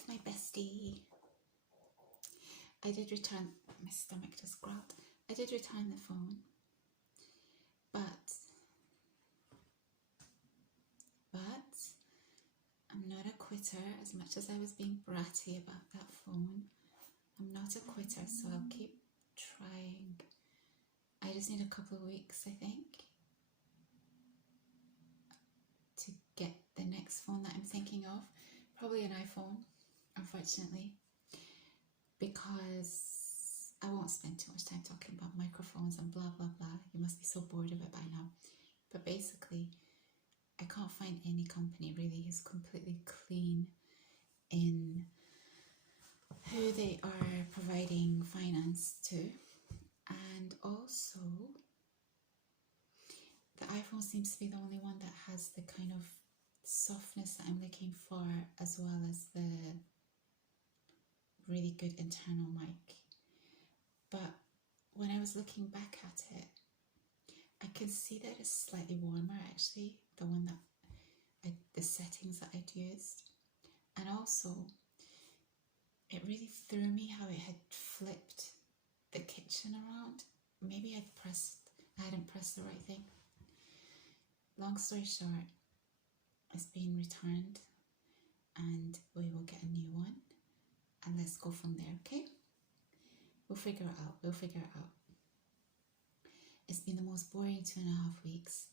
with my bestie. I did return, my stomach just growled. I did return the phone, but I'm not a quitter. As much as I was being bratty about that phone, I'm not a quitter, so I'll keep trying. I just need a couple of weeks, I think, to get the next phone that I'm thinking of. Probably an iPhone, unfortunately, because I won't spend too much time talking about microphones and blah, blah, blah. You must be so bored of it by now. But basically, I can't find any company really who's completely clean in who they are providing finance to. And also, the iPhone seems to be the only one that has the kind of softness that I'm looking for, as well as the really good internal mic. But when I was looking back at it, I can see that it's slightly warmer actually, the one that the settings that I'd used. And also, it really threw me how it had flipped the kitchen around. Maybe I hadn't pressed the right thing. Long story short, it's been returned and we will get a new one and let's go from there, okay? We'll figure it out. It's been the most boring 2.5 weeks.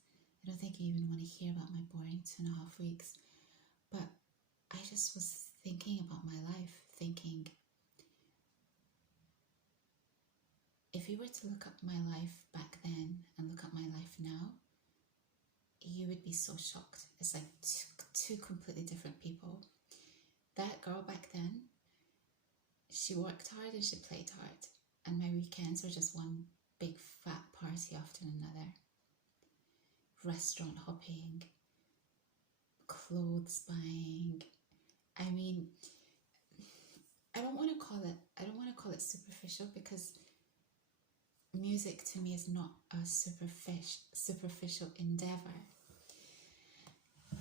I don't think you even want to hear about my boring 2.5 weeks, but I just was thinking about my life, thinking, if you were to look at my life back then and look at my life now, you would be so shocked. It's like two completely different people. That girl back then, she worked hard and she played hard, and my weekends were just one big fat party after another. Restaurant hopping, clothes buying. I mean, I don't want to call it superficial, because music to me is not a superficial endeavor.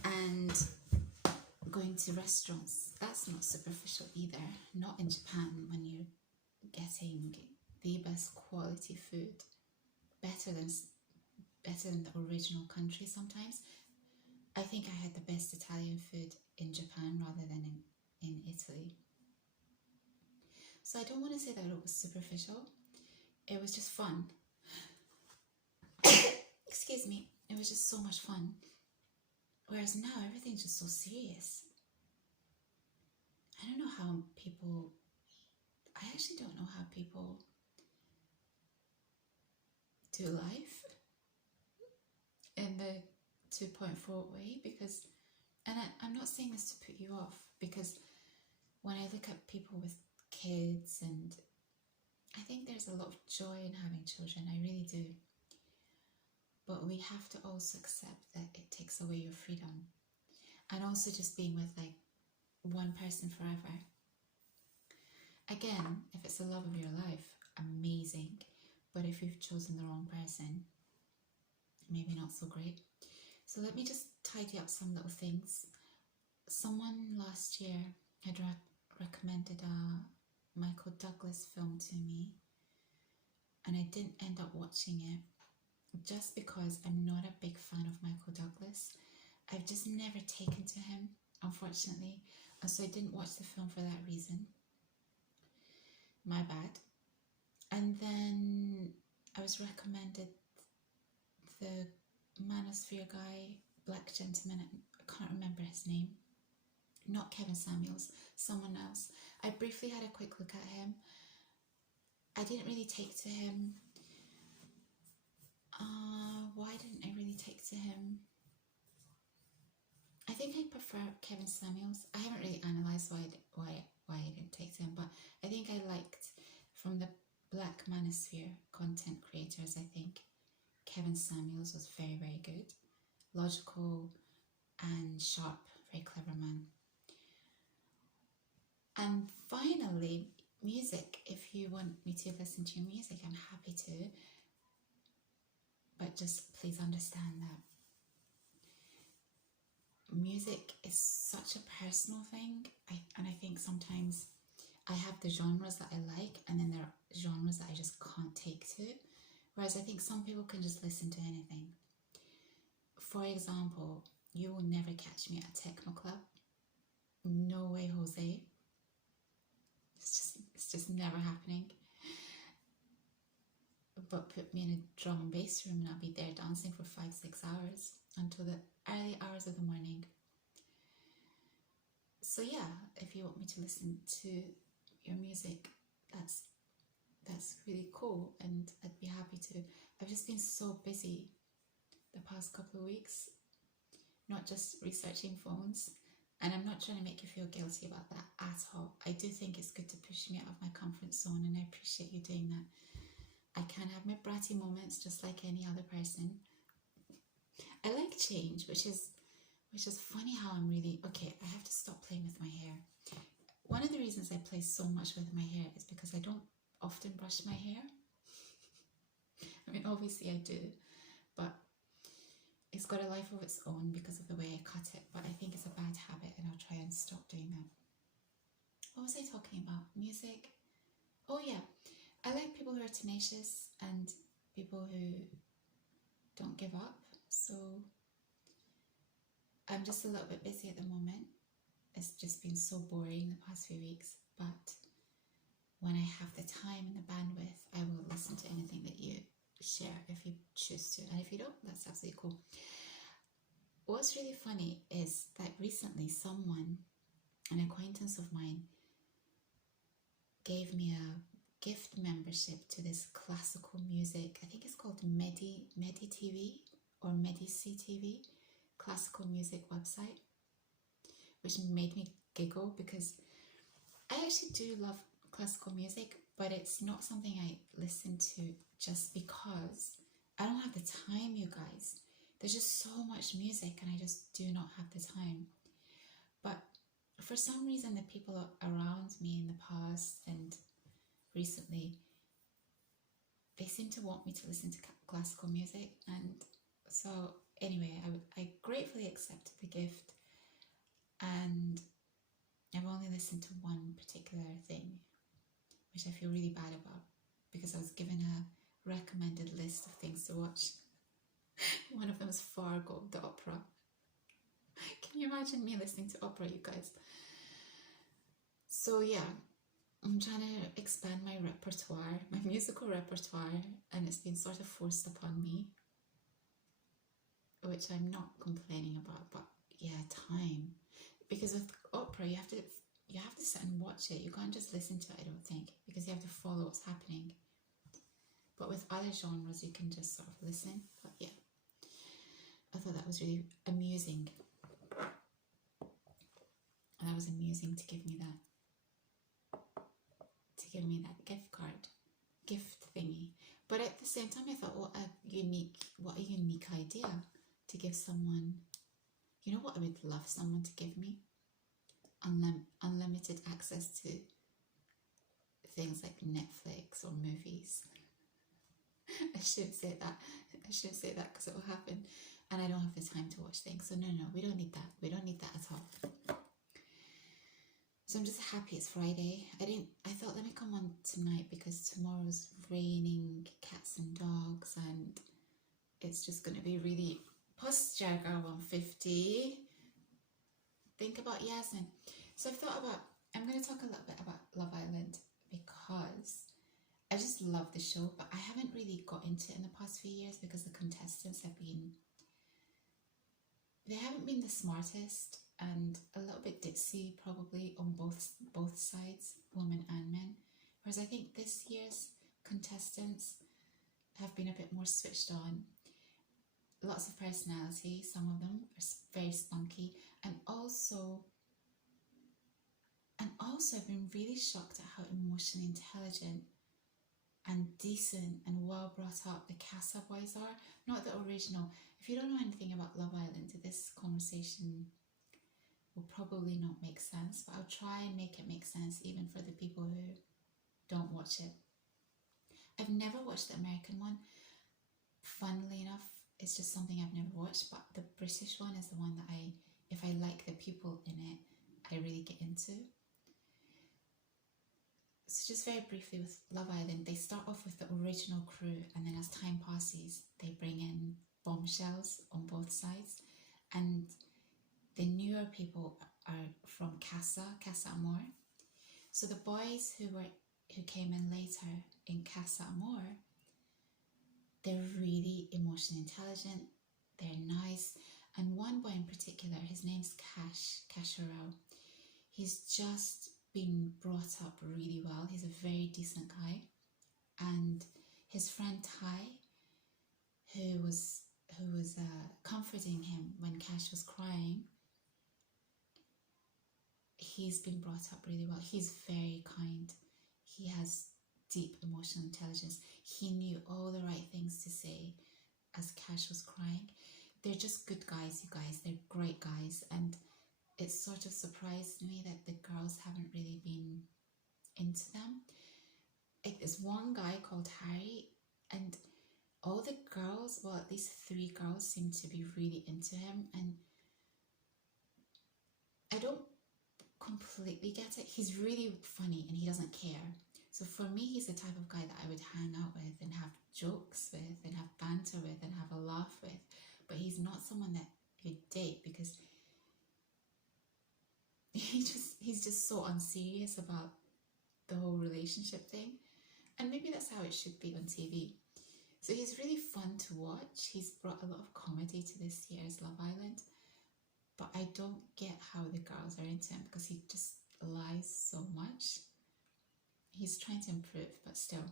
And going to restaurants, that's not superficial either. Not in Japan, when you're getting the best quality food, better than the original country sometimes. I think I had the best Italian food in Japan rather than in Italy. So I don't want to say that it was superficial. It was just fun. Excuse me. It was just so much fun. Whereas now everything's just so serious. I don't know how people... I actually don't know how people do life in the 2.4 way, because... And I'm not saying this to put you off, because when I look at people with kids, and I think there's a lot of joy in having children, I really do. But we have to also accept that it takes away your freedom. And also just being with like one person forever. Again, if it's the love of your life, amazing. But if you've chosen the wrong person, maybe not so great. So let me just tidy up some little things. Someone last year had recommended a Michael Douglas film to me, and I didn't end up watching it, just because I'm not a big fan of Michael Douglas. I've just never taken to him, unfortunately, and so I didn't watch the film for that reason. My bad. And then I was recommended the Manosphere guy, black gentleman, I can't remember his name. Not Kevin Samuels, someone else. I briefly had a quick look at him. I didn't really take to him. Why didn't I really take to him? I think I prefer Kevin Samuels. I haven't really analysed why I didn't take to him, but I think I liked, from the Black Manosphere content creators, I think Kevin Samuels was very, very good. Logical and sharp, very clever man. And finally, music. If you want me to listen to your music, I'm happy to. But just please understand that music is such a personal thing. And I think sometimes I have the genres that I like, and then there are genres that I just can't take to. Whereas I think some people can just listen to anything. For example, you will never catch me at a techno club. No way, Jose. It's just never happening. But put me in a drum and bass room and I'll be there dancing for 5-6 hours until the early hours of the morning. So yeah, if you want me to listen to your music, that's really cool, and I'd be happy to. I've just been so busy the past couple of weeks, not just researching phones, and I'm not trying to make you feel guilty about that at all. I do think it's good to push me out of my comfort zone, and I appreciate you doing that. I can have my bratty moments just like any other person. I like change, which is funny how I'm really... Okay, I have to stop playing with my hair. One of the reasons I play so much with my hair is because I don't often brush my hair. I mean, obviously I do, but it's got a life of its own because of the way I cut it. But I think it's a bad habit, and I'll try and stop doing that. What was I talking about? Music? Oh yeah, I like people who are tenacious and people who don't give up. So I'm just a little bit busy at the moment. It's just been so boring the past few weeks, but when I have the time and the bandwidth, I will listen to anything that you share if you choose to, and if you don't, that's absolutely cool. What's really funny is that recently someone, an acquaintance of mine, gave me a gift membership to this classical music, I think it's called Medi TV or Medici TV, classical music website, which made me giggle because I actually do love classical music, but it's not something I listen to just because. I don't have the time, you guys. There's just so much music and I just do not have the time. But for some reason, the people around me in the past and recently, they seem to want me to listen to classical music. And so anyway, I gratefully accepted the gift, and I've only listened to one particular thing, which I feel really bad about because I was given a recommended list of things to watch. One of them is Fargo, the opera. Can you imagine me listening to opera, you guys? So yeah, I'm trying to expand my repertoire, my musical repertoire, and it's been sort of forced upon me, which I'm not complaining about, but yeah, time. Because with opera, you have to sit and watch it. You can't just listen to it, I don't think, because you have to follow what's happening. But with other genres, you can just sort of listen. But yeah, I thought that was really amusing. That was amusing to give me that gift card, gift thingy. But at the same time, I thought, what a unique idea to give someone. You know what I would love someone to give me? Unlimited access to things like Netflix or movies. I should say that because it will happen, and I don't have the time to watch things. So no, we don't need that. We don't need that at all. So I'm just happy it's Friday. I thought, let me come on tonight because tomorrow's raining cats and dogs, and it's just going to be really Postjagger 150. Think about Yasmin. So I'm going to talk a little bit about Love Island because I just love the show, but I haven't really got into it in the past few years because the contestants they haven't been the smartest and a little bit ditzy probably on both sides, women and men. Whereas I think this year's contestants have been a bit more switched on. Lots of personality, some of them are very spunky, and also I've been really shocked at how emotionally intelligent and decent and well brought up the Casa boys are. Not the original. If you don't know anything about Love Island, this conversation will probably not make sense, but I'll try and make it make sense even for the people who don't watch it. I've never watched the American one. Funnily enough, it's just something I've never watched, but the British one is the one that I if I like the people in it, I really get into. So just very briefly with Love Island, they start off with the original crew, and then as time passes, they bring in bombshells on both sides, and the newer people are from Casa Amor. So the boys who came in later in Casa Amor, they're really emotionally intelligent, they're nice, and one boy in particular, his name's Cash Harrell. He's just been brought up really well. He's a very decent guy, and his friend Ty, who was comforting him when Cash was crying, he's been brought up really well. He's very kind. He has deep emotional intelligence. He knew all the right things to say as Cash was crying. They're just good guys, you guys. They're great guys, and it sort of surprised me that the girls haven't really been into them. There's one guy called Harry, and all the girls, well, at least 3 girls seem to be really into him, and I don't completely get it. He's really funny and he doesn't care. So for me, he's the type of guy that I would hang out with and have jokes with and have banter with and have a laugh with, but he's not someone that you'd date because he's just so unserious about the whole relationship thing, and maybe that's how it should be on TV. So he's really fun to watch. He's brought a lot of comedy to this year's Love Island, but I don't get how the girls are into him because he just lies so much. He's trying to improve, but still.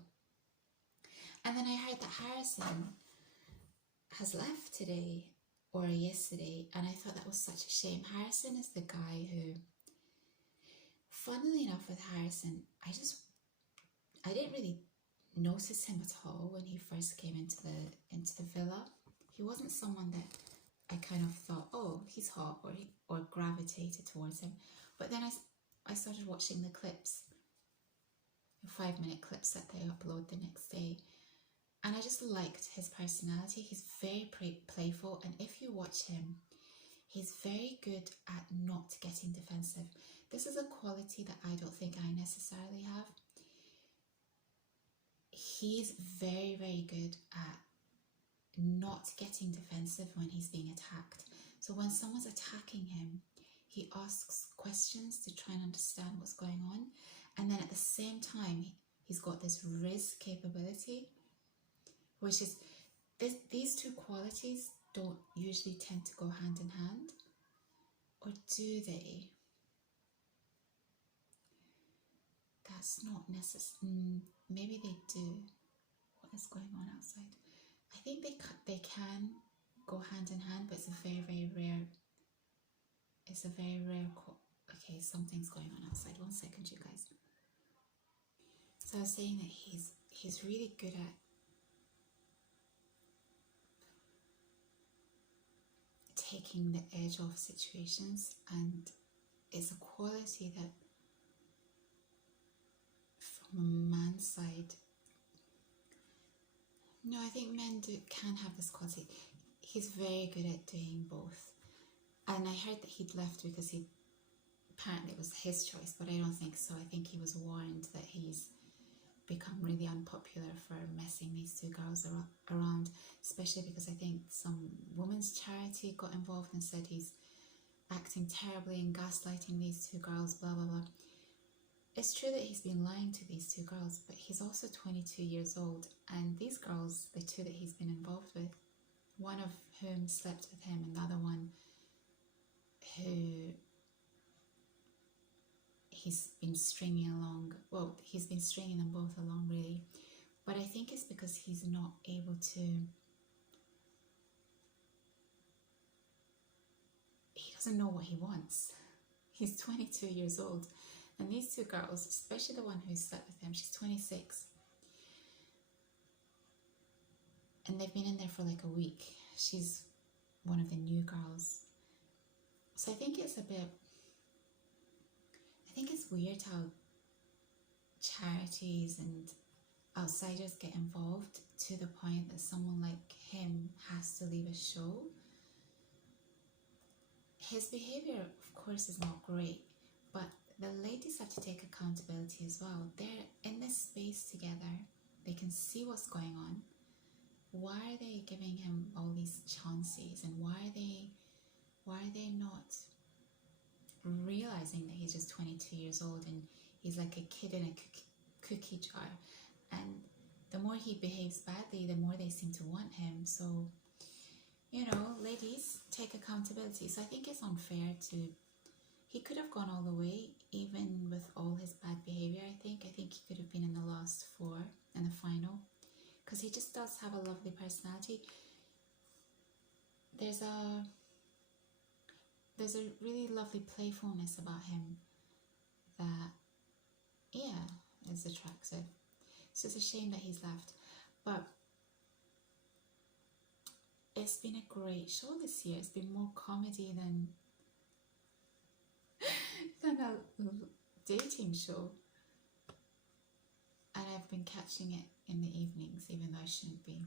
And then I heard that Harrison has left today or yesterday, and I thought that was such a shame. Harrison is the guy who, funnily enough with Harrison, I didn't really notice him at all when he first came into the villa. He wasn't someone that I kind of thought, oh, he's hot, or gravitated towards him. But then I started watching the clips, the 5-minute clips that they upload the next day, and I just liked his personality. He's very playful, and if you watch him, he's very good at not getting defensive. This is a quality that I don't think I necessarily have. He's very, very good at not getting defensive when he's being attacked. So when someone's attacking him, he asks questions to try and understand what's going on. And then at the same time, he's got this riz capability, which is, these 2 qualities don't usually tend to go hand in hand. Or do they? That's not necessary. Maybe they do. What is going on outside? I think they can go hand in hand, but it's a very, very rare. It's a very rare. Okay, something's going on outside. 1 second, you guys. So I was saying that he's really good at taking the edge off situations, and it's a quality that, from a man's side, no, I think men can have this quality. He's very good at doing both. And I heard that he'd left because apparently it was his choice, but I don't think so. I think he was warned that he's become really unpopular for messing these 2 girls around, especially because I think some women's charity got involved and said he's acting terribly and gaslighting these 2 girls, blah, blah, blah. It's true that he's been lying to these 2 girls, but he's also 22 years old, and these girls, the 2 that he's been involved with, one of whom slept with him, and the other one who he's been stringing along. Well, he's been stringing them both along, really. But I think it's because he's not able to... He doesn't know what he wants. He's 22 years old. And these 2 girls, especially the one who slept with him, she's 26. And they've been in there for like a week. She's one of the new girls. So I think it's weird how charities and outsiders get involved to the point that someone like him has to leave a show. his behavior, of course, is not great, but the ladies have to take accountability as well. They're in this space together, they can see what's going on. Why are they giving him all these chances, and why are they not realizing that he's just 22 years old and he's like a kid in a cookie jar? And the more he behaves badly, the more they seem to want him. So, you know, ladies, take accountability. So I think it's unfair to, he could have gone all the way even with all his bad behavior. I think he could have been in the last 4 in the final, because he just does have a lovely personality. There's a really lovely playfulness about him that, yeah, is attractive. So it's a shame that he's left, but it's been a great show this year. It's been more comedy than a dating show, and I've been catching it in the evenings, even though I shouldn't be.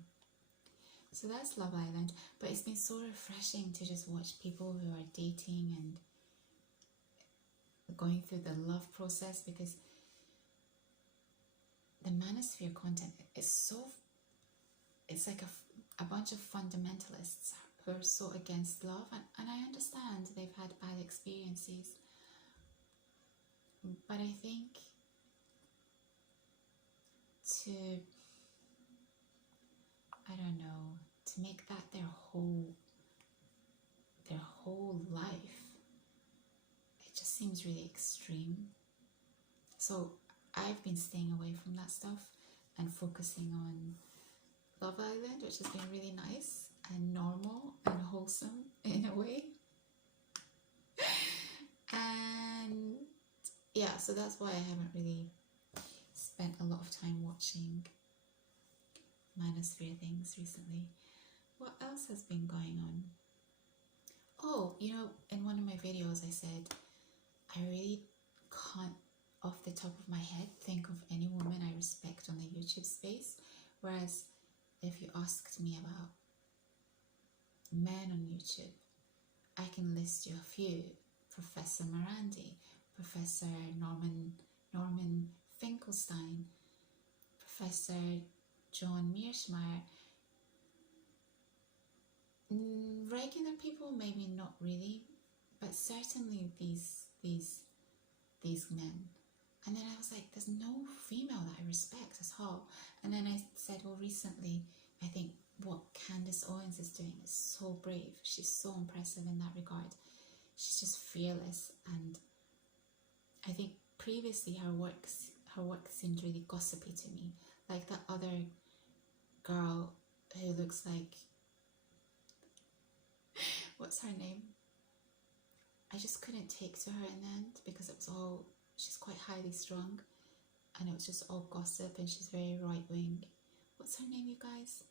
So that's Love Island, but it's been so refreshing to just watch people who are dating and going through the love process, because the manosphere content is so, it's like a bunch of fundamentalists who are so against love, and I understand they've had bad experiences, but I think to, I don't know, to make that their whole life, it just seems really extreme. So I've been staying away from that stuff and focusing on Love Island, which has been really nice and normal and wholesome in a way. And yeah, so that's why I haven't really spent a lot of time watching Manosphere things recently. What else has been going on? Oh, you know, in one of my videos I said I really can't, off the top of my head, think of any woman I respect on the YouTube space, whereas if you asked me about men on YouTube, I can list you a few. Professor Morandi, Professor Norman Finkelstein, Professor John Mearsheimer. Regular people, maybe not really, but certainly these men. And then I was like, there's no female that I respect at all. And then I said, well, recently, I think what Candace Owens is doing is so brave. She's so impressive in that regard. She's just fearless, and I think previously her work seemed really gossipy to me, like that other girl who looks like, what's her name? I just couldn't take to her in the end, because it was all, she's quite highly strung, and it was just all gossip, and she's very right-wing. What's her name, you guys?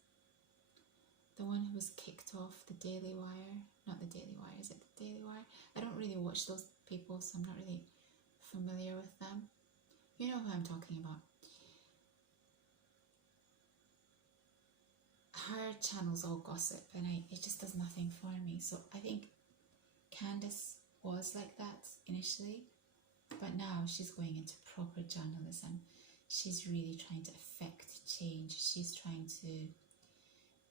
The one who was kicked off the Daily Wire. Not the Daily Wire, is it the Daily Wire? I don't really watch those people, so I'm not really familiar with them. You know who I'm talking about. Her channel's all gossip, and it just does nothing for me. So I think Candace was like that initially, but now she's going into proper journalism. She's really trying to affect change. She's trying to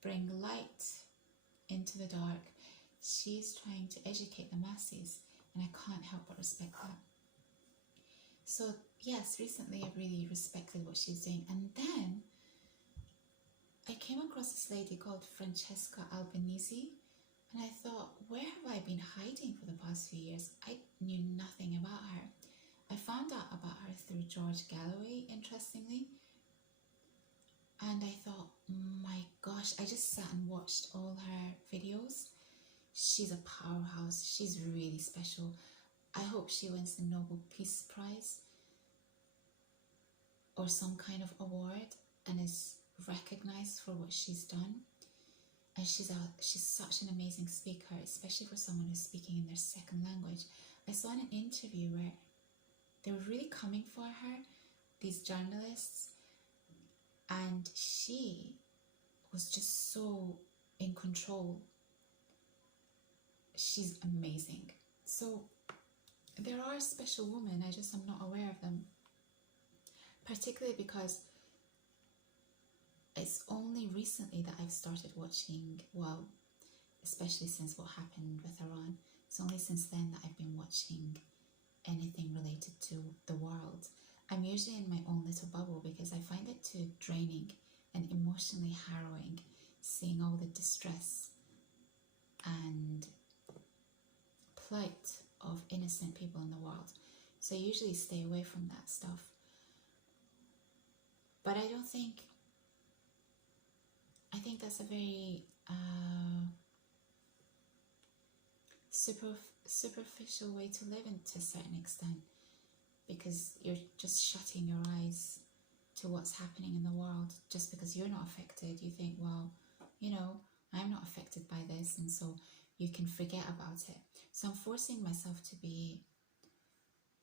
bring light into the dark. She's trying to educate the masses, and I can't help but respect that. So yes, recently I've really respected what she's doing. And then I came across this lady called Francesca Albanese, and I thought, where have I been hiding for the past few years? I knew nothing about her. I found out about her through George Galloway, interestingly. And I thought, my gosh, I just sat and watched all her videos. She's a powerhouse. She's really special. I hope she wins the Nobel Peace Prize or some kind of award and is recognized for what she's done. And she's such an amazing speaker, especially for someone who's speaking in their second language. I saw in an interview where they were really coming for her, these journalists, and she was just so in control. she's amazing. So there are special women, I'm not aware of them. Particularly because it's only recently that I've started watching, well, especially since what happened with Iran, it's only since then that I've been watching anything related to the world. I'm usually in my own little bubble because I find it too draining and emotionally harrowing seeing all the distress and plight of innocent people in the world. So I usually stay away from that stuff. But I think that's a very superficial way to live to a certain extent, because you're just shutting your eyes to what's happening in the world. Just because you're not affected, you think, well, you know, I'm not affected by this, and so you can forget about it. So I'm forcing myself to be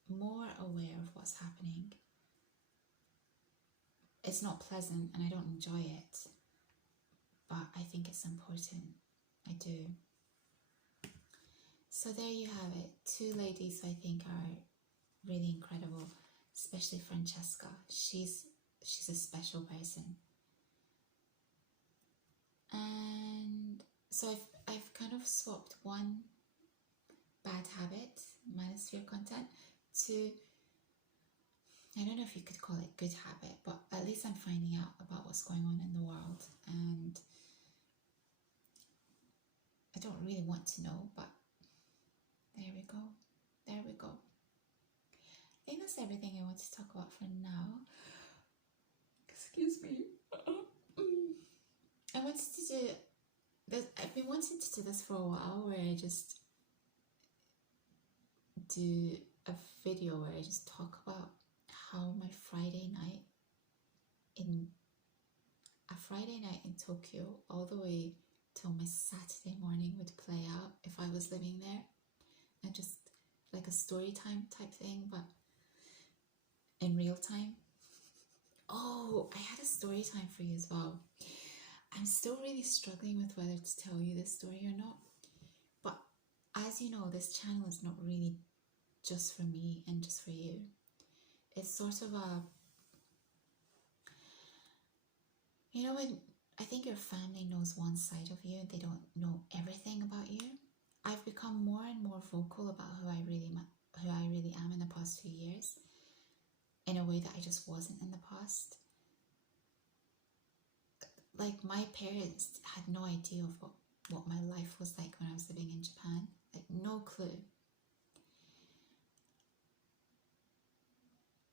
more aware of what's happening. It's not pleasant and I don't enjoy it, but I think it's important. I do. So there you have it. Two ladies I think are really incredible, especially Francesca. She's a special person. And so I've kind of swapped one bad habit, manosphere content, to, I don't know if you could call it good habit, but at least I'm finding out about what's going on in the world, and I don't really want to know, but there we go. There we go. I think that's everything I want to talk about for now. Excuse me. I wanted to do this. I've been wanting to do this for a while, where I just do a video where I just talk about how my Friday night in Tokyo all the way till my Saturday morning would play out if I was living there, and just like a story time type thing, but in real time. Oh, I had a story time for you as well. I'm still really struggling with whether to tell you this story or not, but as you know, this channel is not really just for me and just for you. It's sort of a, you know, when I think your family knows one side of you, they don't know everything about you. I've become more and more vocal about who I really am in the past few years, in a way that I just wasn't in the past. Like, my parents had no idea of what my life was like when I was living in Japan. Like, no clue.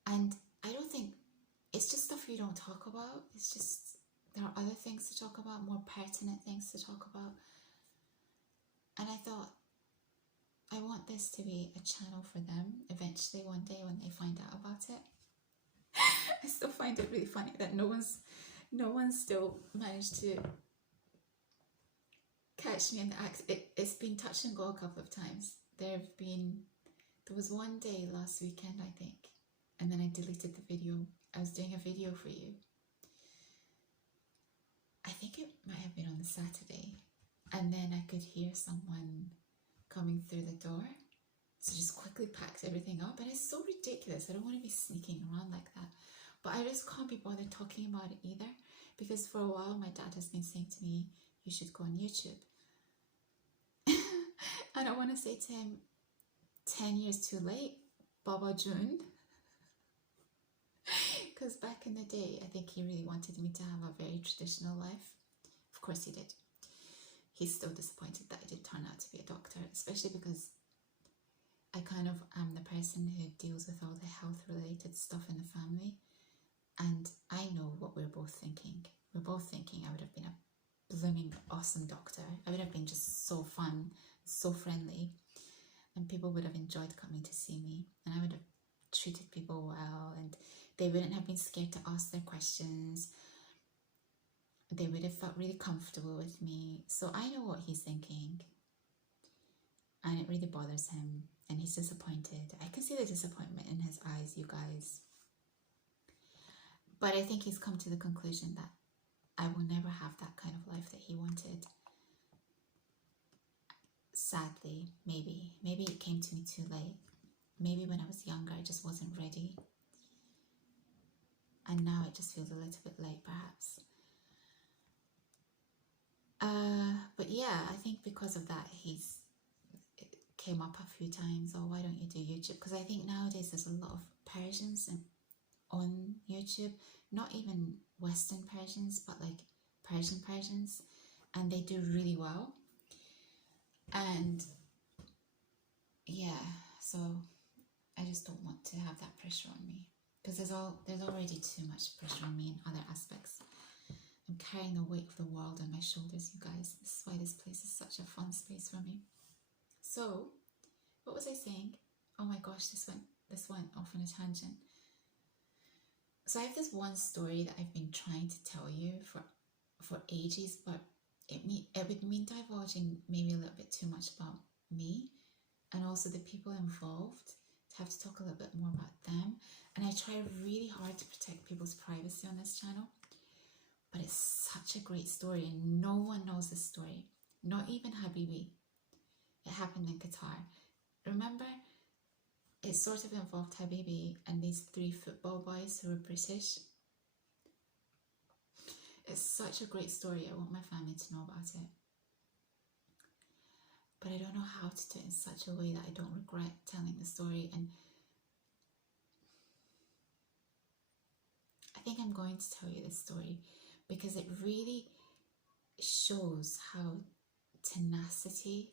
And I don't think, it's just stuff you don't talk about. It's just, there are other things to talk about, more pertinent things to talk about. And I thought, I want this to be a channel for them eventually, one day, when they find out about it. I still find it really funny that no one's still managed to catch me in the act. It's been touch and go a couple of times. There was one day last weekend, I think, and then I deleted the video. I was doing a video for you. I think it might have been on the Saturday, and then I could hear someone coming through the door, so just quickly packed everything up. And it's so ridiculous. I don't want to be sneaking around like that, but I just can't be bothered talking about it either, because for a while my dad has been saying to me, you should go on YouTube. And I want to say to him, 10 years too late, Baba June. Because back in the day, I think he really wanted me to have a very traditional life. Of course he did. He's still disappointed that I did turn out to be a doctor, especially because I kind of am the person who deals with all the health related stuff in the family. And I know what we're both thinking. We're both thinking I would have been a blooming awesome doctor. I would have been just so fun, so friendly, and people would have enjoyed coming to see me, and I would have treated people well, and they wouldn't have been scared to ask their questions. They would have felt really comfortable with me. So I know what he's thinking, and it really bothers him, and he's disappointed. I can see the disappointment in his eyes, you guys. But I think he's come to the conclusion that I will never have that kind of life that he wanted. sadly. Maybe it came to me too late. Maybe when I was younger I just wasn't ready, and now it just feels a little bit late perhaps. But yeah, I think because of that it came up a few times. Oh, why don't you do YouTube? Because I think nowadays there's a lot of Persians on YouTube, not even Western Persians, but like Persians, and they do really well. And yeah, so I just don't want to have that pressure on me, because there's already too much pressure on me in other aspects. I'm carrying the weight of the world on my shoulders, you guys. This is why this place is such a fun space for me. So, what was I saying? Oh my gosh, this went off on a tangent. So I have this one story that I've been trying to tell you for ages, but it would mean divulging maybe a little bit too much about me and also the people involved, to have to talk a little bit more about them. And I try really hard to protect people's privacy on this channel, but it's such a great story and no one knows this story, not even Habibi. It happened in Qatar. Remember, it sort of involved Habibi and these 3 football boys who were British. It's such a great story. I want my family to know about it. But I don't know how to do it in such a way that I don't regret telling the story. And I think I'm going to tell you this story because it really shows how tenacity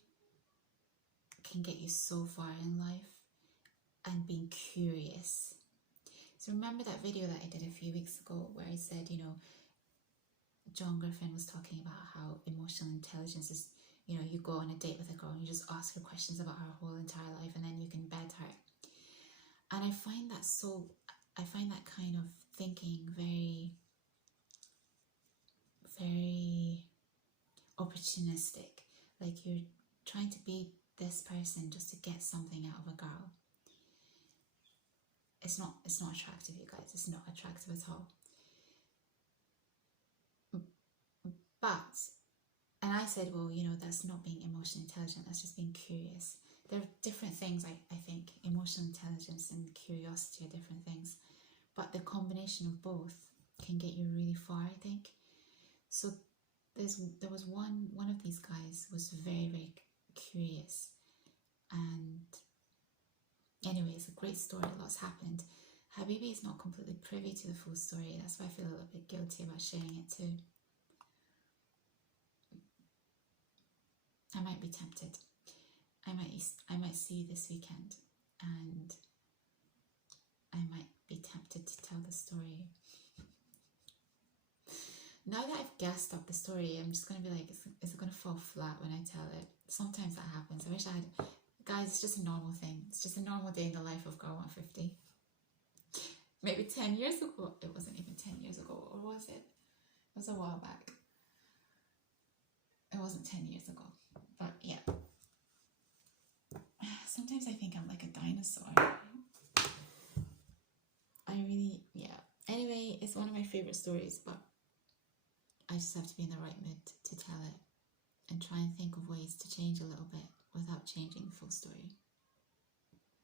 can get you so far in life, and being curious. So remember that video that I did a few weeks ago where I said, you know, John Griffin was talking about how emotional intelligence is, you know, you go on a date with a girl and you just ask her questions about her whole entire life and then you can bed her. And I find that kind of thinking very, very opportunistic. Like you're trying to be this person just to get something out of a girl. It's not attractive, you guys. It's not attractive at all. But, and I said, well, you know, that's not being emotionally intelligent, that's just being curious. There are different things, I think. Emotional intelligence and curiosity are different things. But the combination of both can get you really far, I think. So there was one of these guys was very, very curious. And anyway, it's a great story, lots happened. Habibi is not completely privy to the full story. That's why I feel a little bit guilty about sharing it too. I might be tempted. I might see you this weekend and I might be tempted to tell the story. Now that I've gassed up the story, I'm just going to be like, is it going to fall flat when I tell it? Sometimes that happens. I wish I had... Guys, it's just a normal thing. It's just a normal day in the life of Girl 150. Maybe 10 years ago. It wasn't even 10 years ago, or was it? It was a while back. It wasn't 10 years ago. But yeah. Sometimes I think I'm like a dinosaur. Yeah. Anyway, it's one of my favorite stories, but I just have to be in the right mood to tell it and try and think of ways to change a little bit without changing the full story.